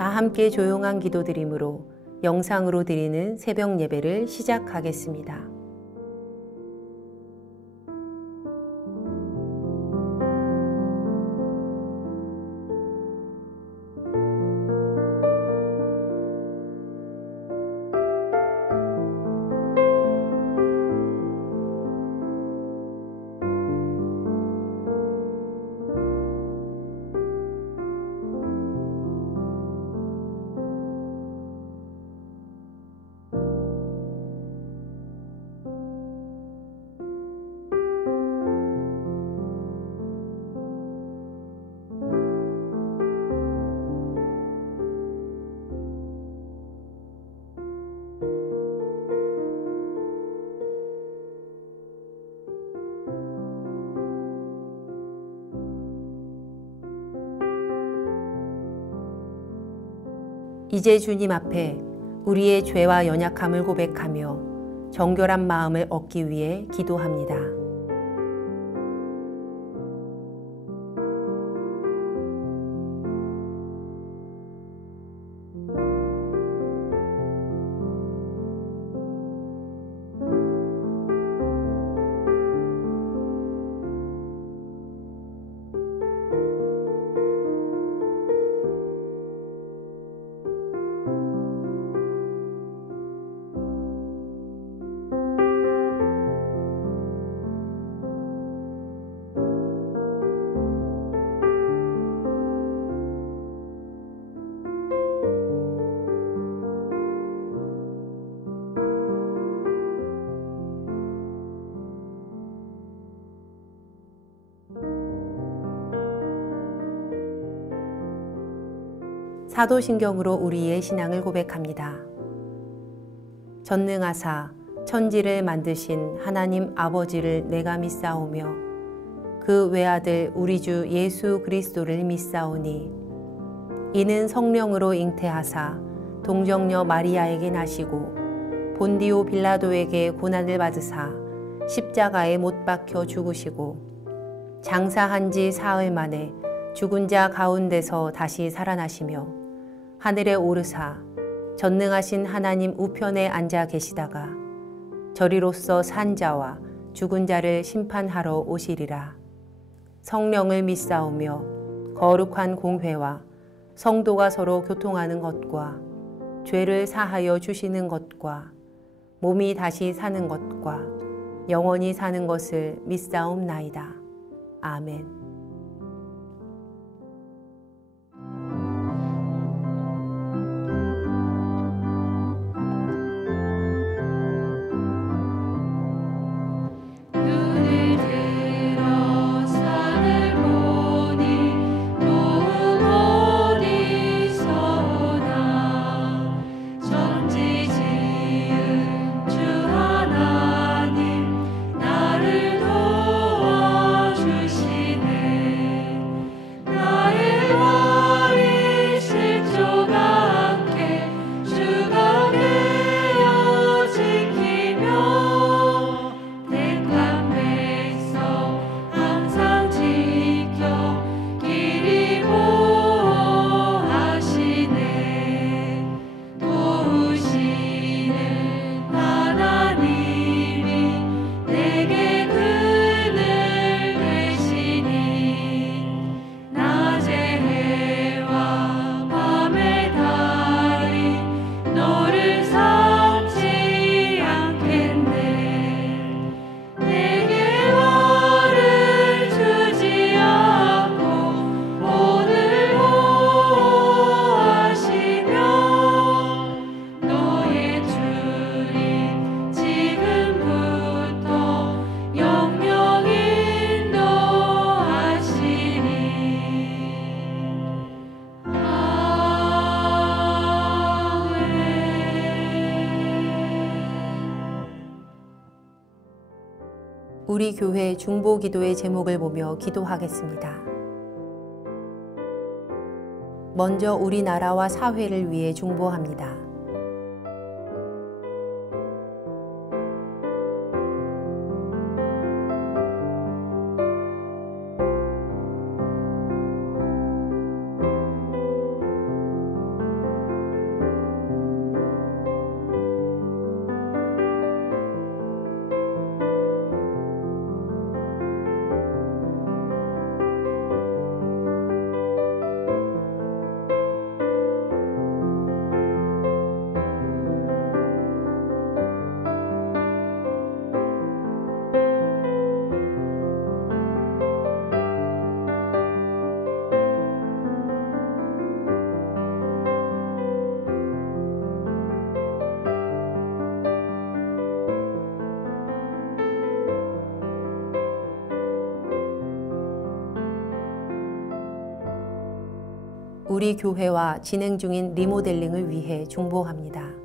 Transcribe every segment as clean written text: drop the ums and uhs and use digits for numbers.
다 함께 조용한 기도드림으로 영상으로 드리는 새벽 예배를 시작하겠습니다. 이제 주님 앞에 우리의 죄와 연약함을 고백하며 정결한 마음을 얻기 위해 기도합니다. 사도신경으로 우리의 신앙을 고백합니다. 전능하사 천지를 만드신 하나님 아버지를 내가 믿사오며 그 외아들 우리 주 예수 그리스도를 믿사오니 이는 성령으로 잉태하사 동정녀 마리아에게 나시고 본디오 빌라도에게 고난을 받으사 십자가에 못 박혀 죽으시고 장사한 지 사흘 만에 죽은 자 가운데서 다시 살아나시며 하늘에 오르사 전능하신 하나님 우편에 앉아 계시다가 저리로서 산 자와 죽은 자를 심판하러 오시리라. 성령을 믿사오며 거룩한 공회와 성도가 서로 교통하는 것과 죄를 사하여 주시는 것과 몸이 다시 사는 것과 영원히 사는 것을 믿사옵나이다. 아멘. 우리 교회 중보기도의 제목을 보며 기도하겠습니다. 먼저 우리나라와 사회를 위해 중보합니다. 우리 교회와 진행 중인 리모델링을 위해 중보합니다.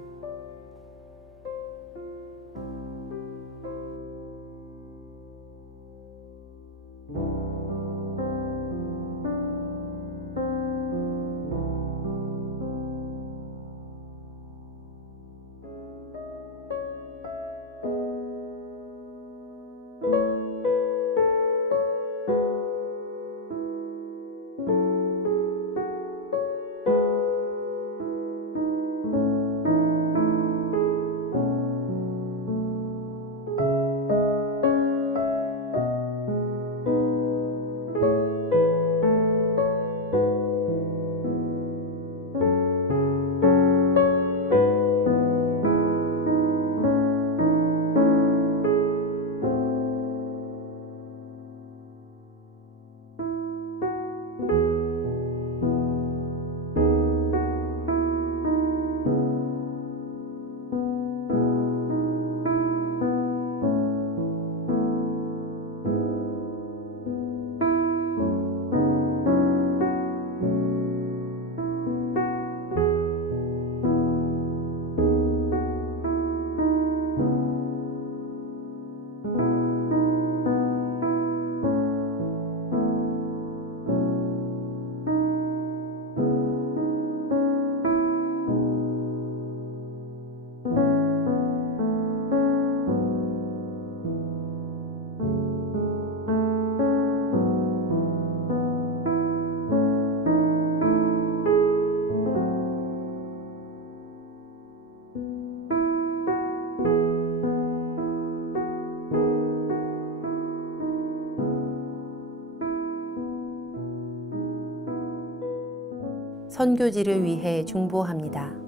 선교지를 위해 중보합니다.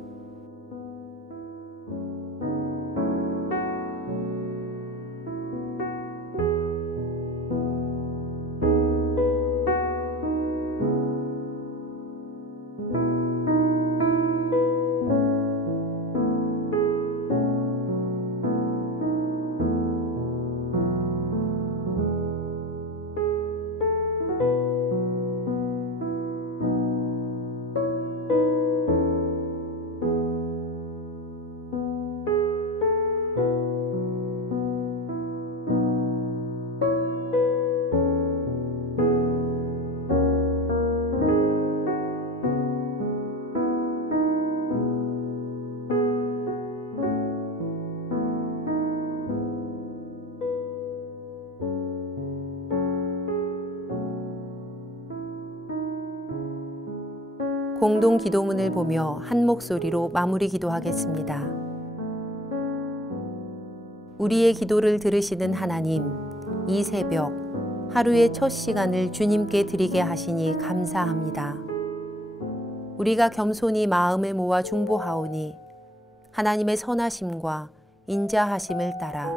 공동 기도문을 보며 한 목소리로 마무리 기도하겠습니다. 우리의 기도를 들으시는 하나님, 이 새벽 하루의 첫 시간을 주님께 드리게 하시니 감사합니다. 우리가 겸손히 마음을 모아 중보하오니 하나님의 선하심과 인자하심을 따라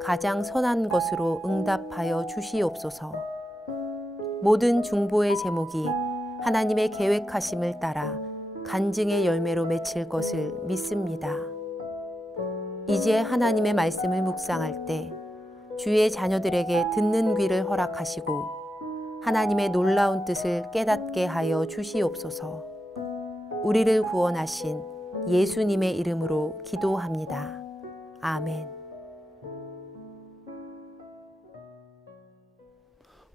가장 선한 것으로 응답하여 주시옵소서. 모든 중보의 제목이 하나님의 계획하심을 따라 간증의 열매로 맺힐 것을 믿습니다. 이제 하나님의 말씀을 묵상할 때 주의 자녀들에게 듣는 귀를 허락하시고 하나님의 놀라운 뜻을 깨닫게 하여 주시옵소서. 우리를 구원하신 예수님의 이름으로 기도합니다. 아멘.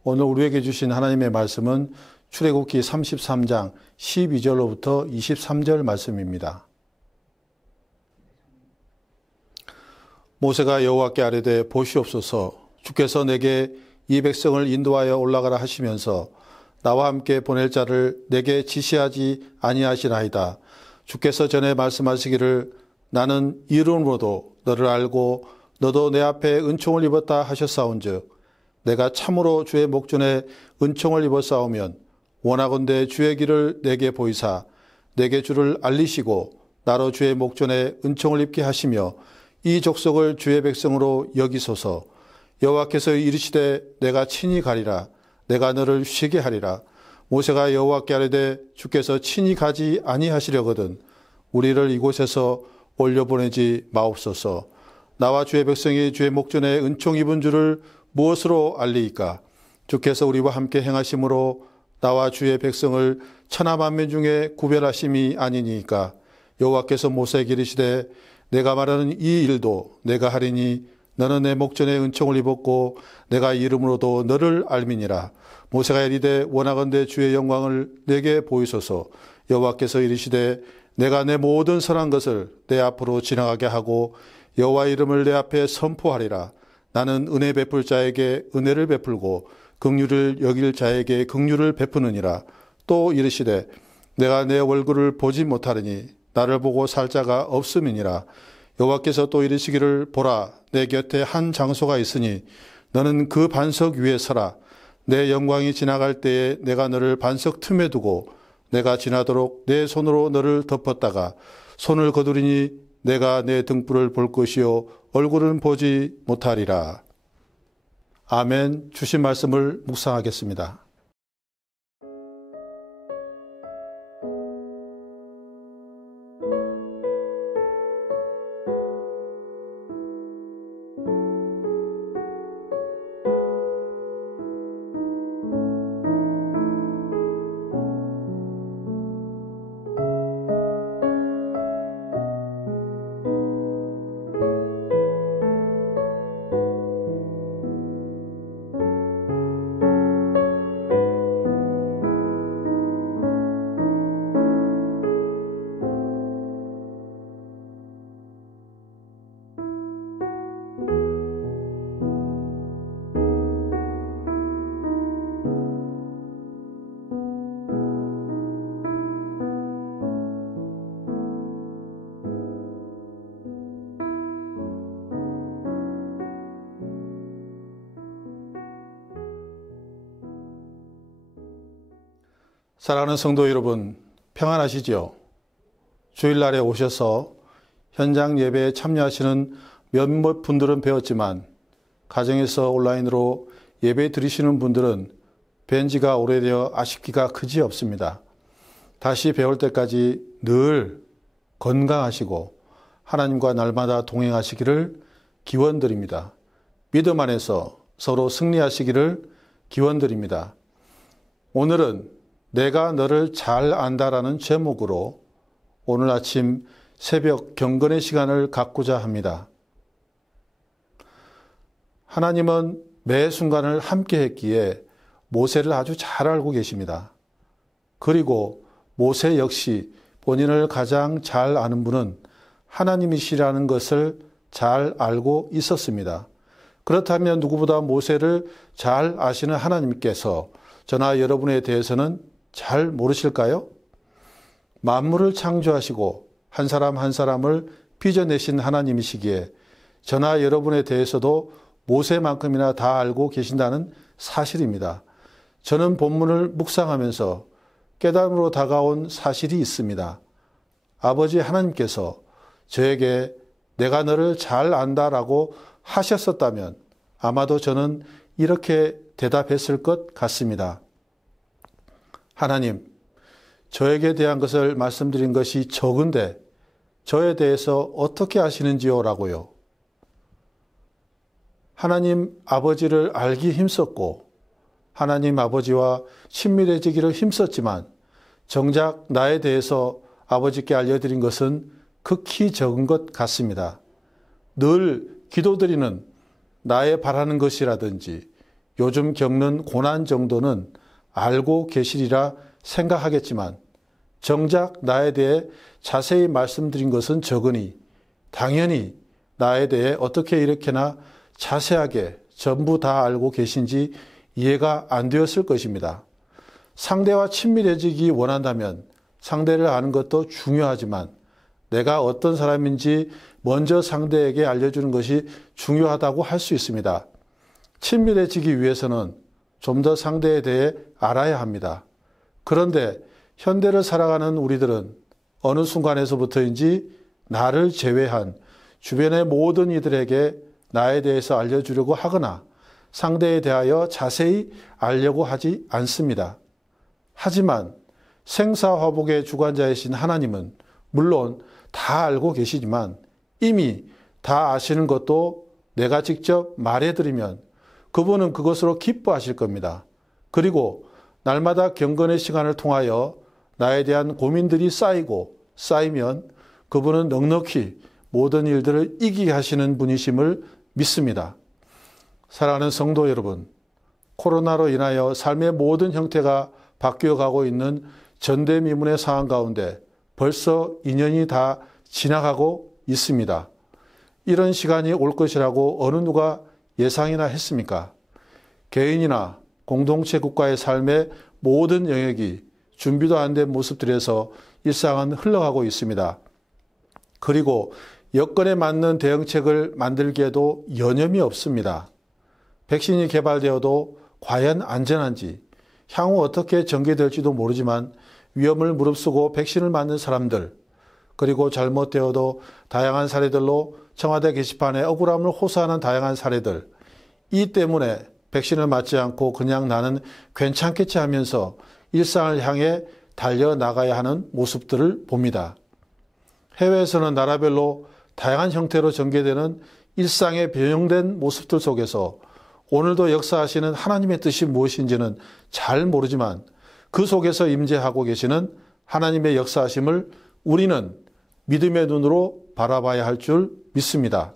오늘 우리에게 주신 하나님의 말씀은 출애굽기 33장 12절로부터 23절 말씀입니다. 모세가 여호와께 아뢰되 보시옵소서, 주께서 내게 이 백성을 인도하여 올라가라 하시면서 나와 함께 보낼 자를 내게 지시하지 아니하시나이다. 주께서 전에 말씀하시기를 나는 이름으로도 너를 알고 너도 내 앞에 은총을 입었다 하셨사온즉 내가 참으로 주의 목전에 은총을 입었사오면 원하건대 주의 길을 내게 보이사 내게 주를 알리시고 나로 주의 목전에 은총을 입게 하시며 이 족속을 주의 백성으로 여기소서. 여호와께서 이르시되 내가 친히 가리라. 내가 너를 쉬게 하리라. 모세가 여호와께 아뢰되 주께서 친히 가지 아니하시려거든 우리를 이곳에서 올려보내지 마옵소서. 나와 주의 백성이 주의 목전에 은총 입은 줄을 무엇으로 알리이까? 주께서 우리와 함께 행하심으로 나와 주의 백성을 천하 만민 중에 구별하심이 아니니까. 여호와께서 모세에게 이르시되 내가 말하는 이 일도 내가 하리니 너는 내 목전에 은총을 입었고 내가 이름으로도 너를 알미니라. 모세가 이르되 원하건대 주의 영광을 내게 보이소서. 여호와께서 이르시되 내가 내 모든 선한 것을 내 앞으로 지나가게 하고 여호와 이름을 내 앞에 선포하리라. 나는 은혜 베풀 자에게 은혜를 베풀고 긍휼을 여길 자에게 긍휼을 베푸느니라. 또 이르시되 내가 내 얼굴을 보지 못하리니 나를 보고 살 자가 없음이니라. 여호와께서 또 이르시기를 보라 내 곁에 한 장소가 있으니 너는 그 반석 위에 서라. 내 영광이 지나갈 때에 내가 너를 반석 틈에 두고 내가 지나도록 내 손으로 너를 덮었다가 손을 거두리니 내가 내 등불을 볼 것이요 얼굴은 보지 못하리라. 아멘. 주신 말씀을 묵상하겠습니다. 사랑하는 성도 여러분, 평안하시지요? 주일날에 오셔서 현장 예배에 참여하시는 몇몇 분들은 배웠지만 가정에서 온라인으로 예배 드리시는 분들은 뵌 지가 오래되어 아쉽기가 그지 없습니다. 다시 배울 때까지 늘 건강하시고 하나님과 날마다 동행하시기를 기원드립니다. 믿음 안에서 서로 승리하시기를 기원드립니다. 오늘은 내가 너를 잘 안다라는 제목으로 오늘 아침 새벽 경건의 시간을 갖고자 합니다. 하나님은 매 순간을 함께 했기에 모세를 아주 잘 알고 계십니다. 그리고 모세 역시 본인을 가장 잘 아는 분은 하나님이시라는 것을 잘 알고 있었습니다. 그렇다면 누구보다 모세를 잘 아시는 하나님께서 저나 여러분에 대해서는 잘 모르실까요? 만물을 창조하시고 한 사람 한 사람을 빚어내신 하나님이시기에 저나 여러분에 대해서도 모세만큼이나 다 알고 계신다는 사실입니다. 저는 본문을 묵상하면서 깨달음으로 다가온 사실이 있습니다. 아버지 하나님께서 저에게 내가 너를 잘 안다라고 하셨었다면 아마도 저는 이렇게 대답했을 것 같습니다. 하나님, 저에게 대한 것을 말씀드린 것이 적은데 저에 대해서 어떻게 아시는지요? 라고요. 하나님 아버지를 알기 힘썼고 하나님 아버지와 친밀해지기를 힘썼지만 정작 나에 대해서 아버지께 알려드린 것은 극히 적은 것 같습니다. 늘 기도드리는 나의 바라는 것이라든지 요즘 겪는 고난 정도는 알고 계시리라 생각하겠지만 정작 나에 대해 자세히 말씀드린 것은 적으니 당연히 나에 대해 어떻게 이렇게나 자세하게 전부 다 알고 계신지 이해가 안 되었을 것입니다. 상대와 친밀해지기 원한다면 상대를 아는 것도 중요하지만 내가 어떤 사람인지 먼저 상대에게 알려주는 것이 중요하다고 할 수 있습니다. 친밀해지기 위해서는 좀 더 상대에 대해 알아야 합니다. 그런데 현대를 살아가는 우리들은 어느 순간에서부터인지 나를 제외한 주변의 모든 이들에게 나에 대해서 알려주려고 하거나 상대에 대하여 자세히 알려고 하지 않습니다. 하지만 생사화복의 주관자이신 하나님은 물론 다 알고 계시지만 이미 다 아시는 것도 내가 직접 말해드리면 그분은 그것으로 기뻐하실 겁니다. 그리고 날마다 경건의 시간을 통하여 나에 대한 고민들이 쌓이면 그분은 넉넉히 모든 일들을 이기게 하시는 분이심을 믿습니다. 사랑하는 성도 여러분, 코로나로 인하여 삶의 모든 형태가 바뀌어가고 있는 전대미문의 상황 가운데 벌써 2년이 다 지나가고 있습니다. 이런 시간이 올 것이라고 어느 누가 예상이나 했습니까? 개인이나 공동체 국가의 삶의 모든 영역이 준비도 안 된 모습들에서 일상은 흘러가고 있습니다. 그리고 여건에 맞는 대응책을 만들기에도 여념이 없습니다. 백신이 개발되어도 과연 안전한지, 향후 어떻게 전개될지도 모르지만 위험을 무릅쓰고 백신을 맞는 사람들, 그리고 잘못되어도 다양한 사례들로 청와대 게시판에 억울함을 호소하는 다양한 사례들, 이 때문에 백신을 맞지 않고 그냥 나는 괜찮겠지 하면서 일상을 향해 달려나가야 하는 모습들을 봅니다. 해외에서는 나라별로 다양한 형태로 전개되는 일상의 변형된 모습들 속에서 오늘도 역사하시는 하나님의 뜻이 무엇인지는 잘 모르지만 그 속에서 임재하고 계시는 하나님의 역사하심을 우리는 믿음의 눈으로 바라봐야 할 줄 믿습니다.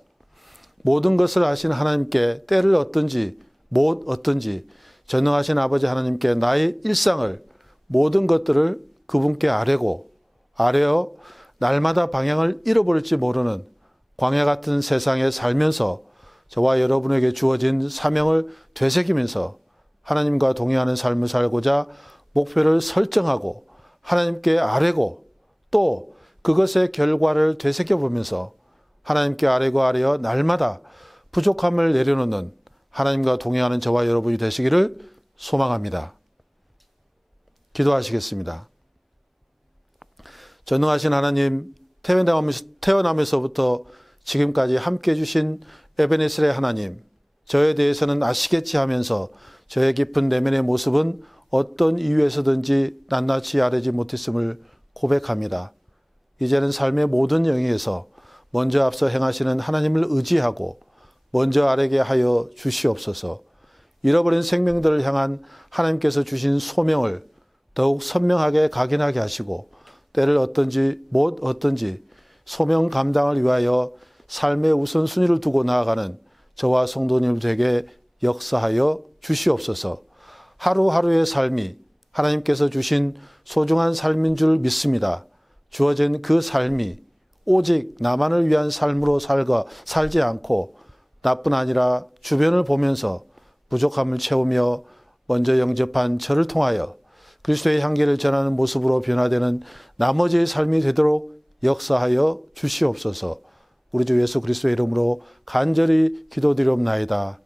모든 것을 아신 하나님께 때를 얻든지 못 얻든지 전능하신 아버지 하나님께 나의 일상을 모든 것들을 그분께 아뢰어 날마다 방향을 잃어버릴지 모르는 광야 같은 세상에 살면서 저와 여러분에게 주어진 사명을 되새기면서 하나님과 동행하는 삶을 살고자 목표를 설정하고 하나님께 아뢰고 또 그것의 결과를 되새겨보면서 하나님께 아뢰어 날마다 부족함을 내려놓는 하나님과 동행하는 저와 여러분이 되시기를 소망합니다. 기도하시겠습니다. 전능하신 하나님, 태어나면서부터 지금까지 함께해 주신 에베네셀의 하나님, 저에 대해서는 아시겠지 하면서 저의 깊은 내면의 모습은 어떤 이유에서든지 낱낱이 아뢰지 못했음을 고백합니다. 이제는 삶의 모든 영역에서 먼저 앞서 행하시는 하나님을 의지하고 먼저 아뢰게 하여 주시옵소서. 잃어버린 생명들을 향한 하나님께서 주신 소명을 더욱 선명하게 각인하게 하시고 때를 얻든지 못 얻든지 소명 감당을 위하여 삶의 우선순위를 두고 나아가는 저와 성도님 되게 역사하여 주시옵소서. 하루하루의 삶이 하나님께서 주신 소중한 삶인 줄 믿습니다. 주어진 그 삶이 오직 나만을 위한 삶으로 살지 않고 나뿐 아니라 주변을 보면서 부족함을 채우며 먼저 영접한 저를 통하여 그리스도의 향기를 전하는 모습으로 변화되는 나머지의 삶이 되도록 역사하여 주시옵소서. 우리 주 예수 그리스도의 이름으로 간절히 기도드리옵나이다.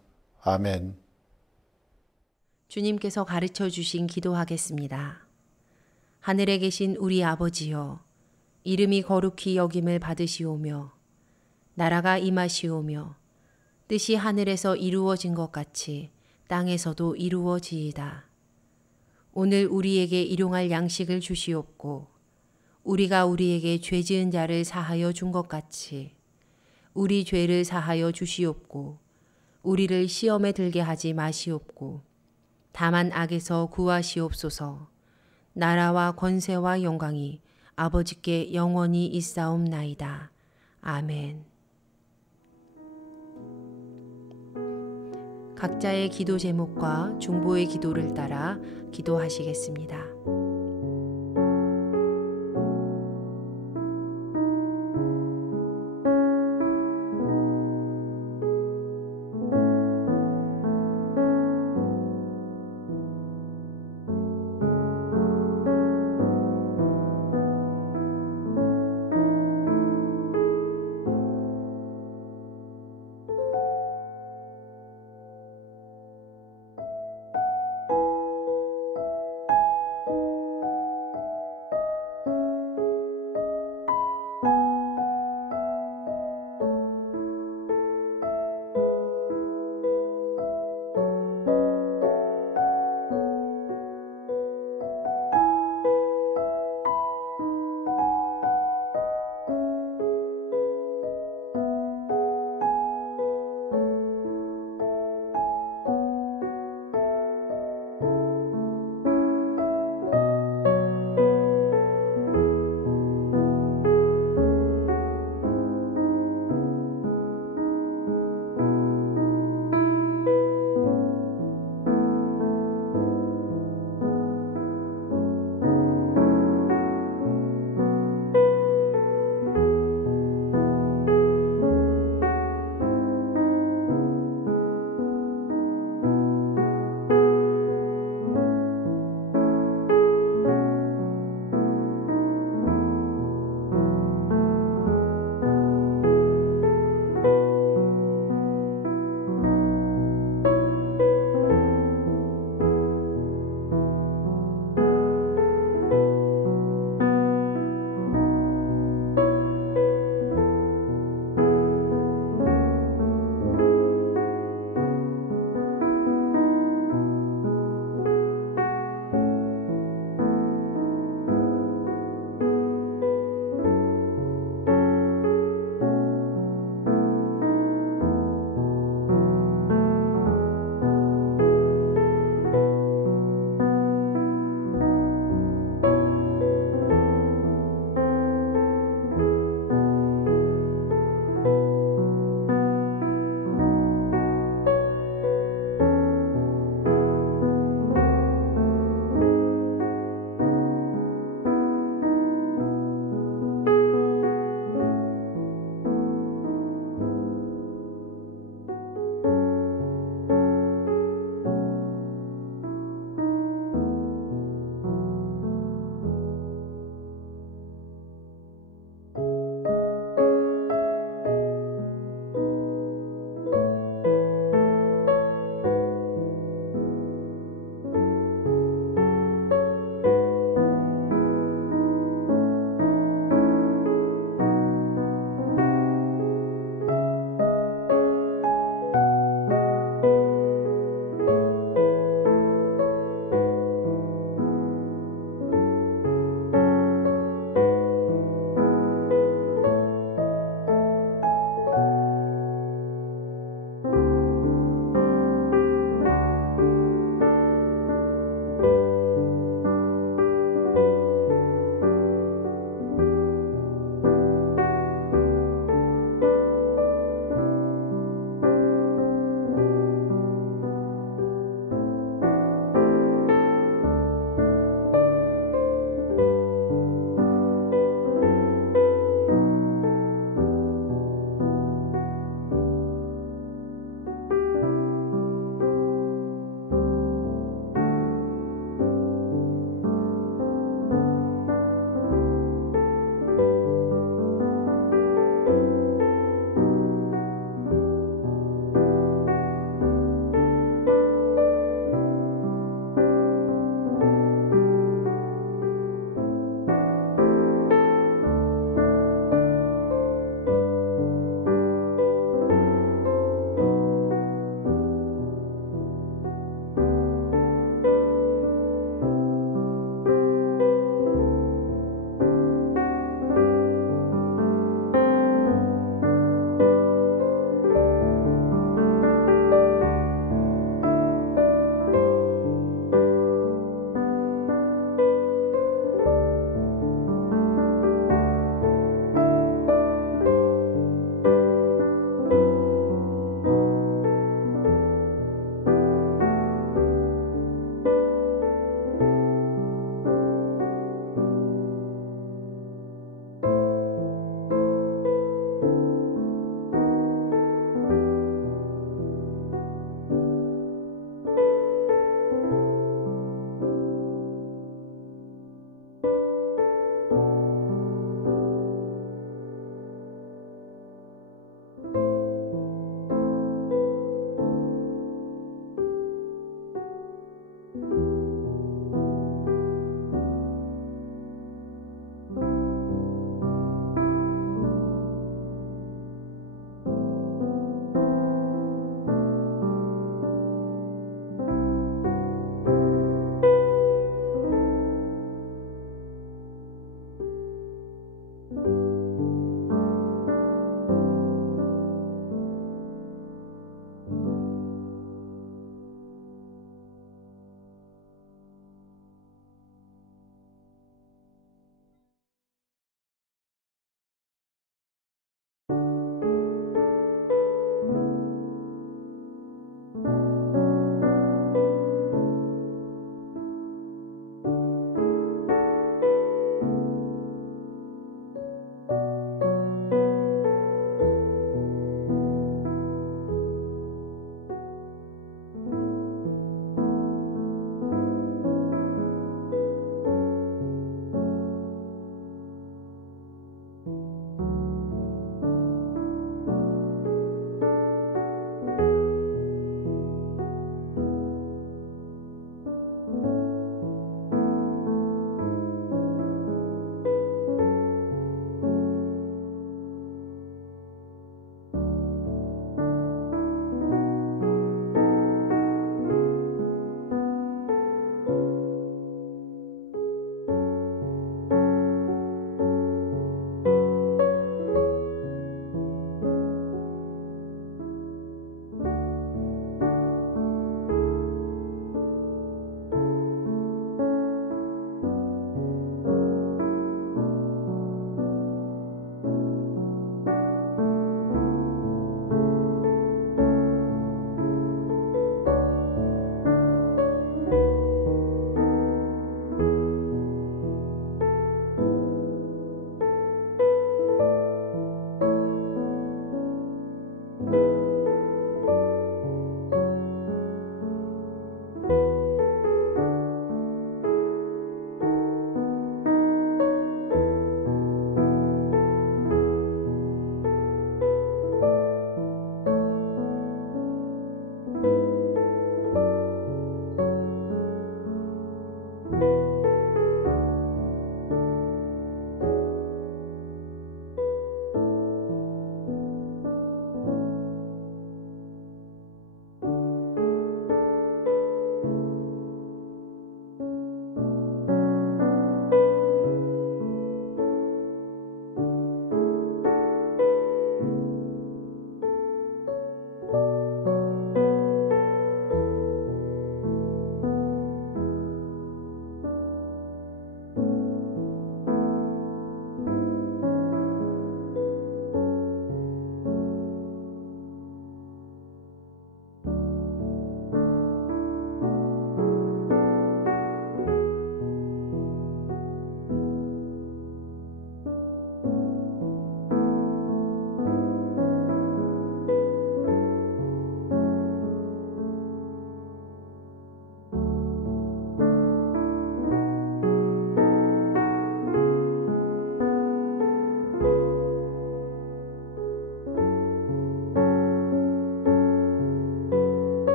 아멘. 주님께서 가르쳐 주신 기도하겠습니다. 하늘에 계신 우리 아버지여, 이름이 거룩히 여김을 받으시오며 나라가 임하시오며 뜻이 하늘에서 이루어진 것 같이 땅에서도 이루어지이다. 오늘 우리에게 일용할 양식을 주시옵고 우리가 우리에게 죄 지은 자를 사하여 준 것 같이 우리 죄를 사하여 주시옵고 우리를 시험에 들게 하지 마시옵고 다만 악에서 구하시옵소서. 나라와 권세와 영광이 아버지께 영원히 있사옵나이다. 아멘. 각자의 기도 제목과 중보의 기도를 따라 기도하시겠습니다.